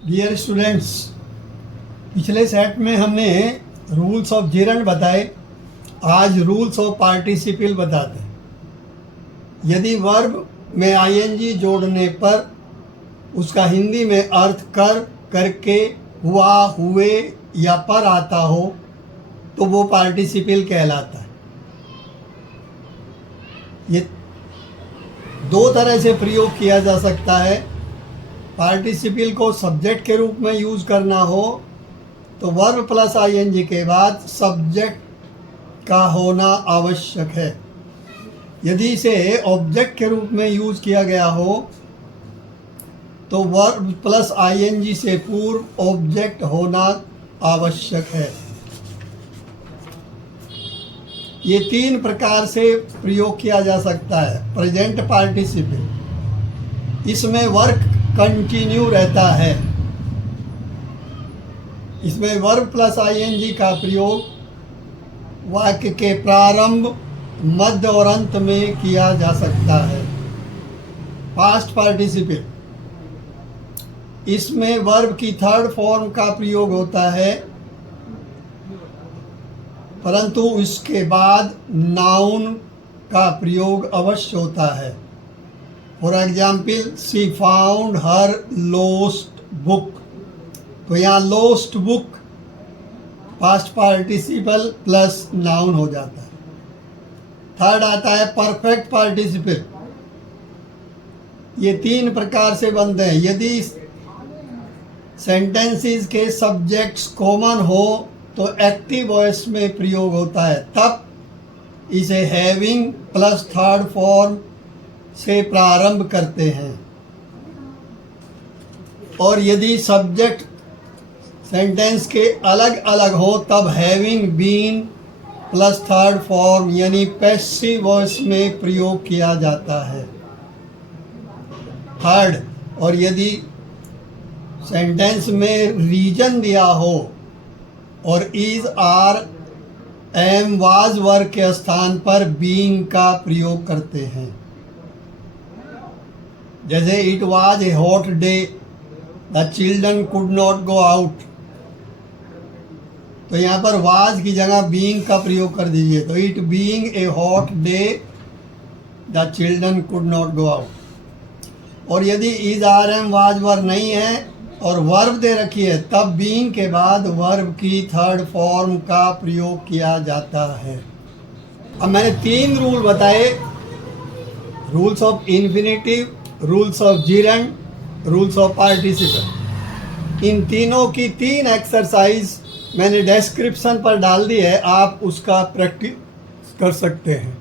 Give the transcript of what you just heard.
Dear students, पिछले set में हमने रूल्स ऑफ जिरंड बताए। आज रूल्स ऑफ पार्टिसिपल बताते हैं। यदि वर्ब में आईएनजी जोड़ने पर उसका हिंदी में अर्थ कर, करके, हुआ, हुए या पर आता हो तो वो पार्टिसिपल कहलाता है। ये दो तरह से प्रयोग किया जा सकता है। पार्टिसिपल को सब्जेक्ट के रूप में यूज़ करना हो तो वर्ब प्लस आईएनजी के बाद सब्जेक्ट का होना आवश्यक है। यदि इसे ऑब्जेक्ट के रूप में यूज़ किया गया हो तो वर्ब प्लस आईएनजी से पूर्व ऑब्जेक्ट होना आवश्यक है। ये तीन प्रकार से प्रयोग किया जा सकता है। प्रेजेंट पार्टिसिपल, इसमें वर्क कंटिन्यू रहता है। इसमें वर्ब प्लस आईएनजी का प्रयोग वाक्य के प्रारंभ, मध्य और अंत में किया जा सकता है। पास्ट पार्टिसिपल, इसमें वर्ब की थर्ड फॉर्म का प्रयोग होता है परंतु इसके बाद नाउन का प्रयोग अवश्य होता है। For example, she found her lost book, तो यहाँ lost book past participle plus noun हो जाता है। थर्ड आता है परफेक्ट पार्टिसिपल। ये तीन प्रकार से बनते हैं। यदि सेंटेंसेस के सब्जेक्ट्स कॉमन हो तो एक्टिव वॉइस में प्रयोग होता है, तब इसे हैविंग प्लस थर्ड फॉर्म से प्रारंभ करते हैं। और यदि सब्जेक्ट सेंटेंस के अलग अलग हो तब having been plus third form यानी पैसिव वॉइस में प्रयोग किया जाता है। थर्ड, और यदि सेंटेंस में रीजन दिया हो और इज, आर, एम, वाज वर्ग के स्थान पर बीइंग का प्रयोग करते हैं। जैसे it was a hot day, the children could not go out, तो यहाँ पर वाज की जगह बीइंग का प्रयोग कर दीजिए। तो it being a hot day the children could not go out. और यदि इज, आर, एम, वाज वर्ग नहीं है और वर्ब दे रखी है तब बीइंग के बाद वर्ब की थर्ड फॉर्म का प्रयोग किया जाता है। अब मैंने तीन रूल बताए, rules of infinitive, rules of gerund, rules of participle. इन तीनों की तीन एक्सरसाइज मैंने डिस्क्रिप्शन पर डाल दी है, आप उसका प्रैक्टिस कर सकते हैं।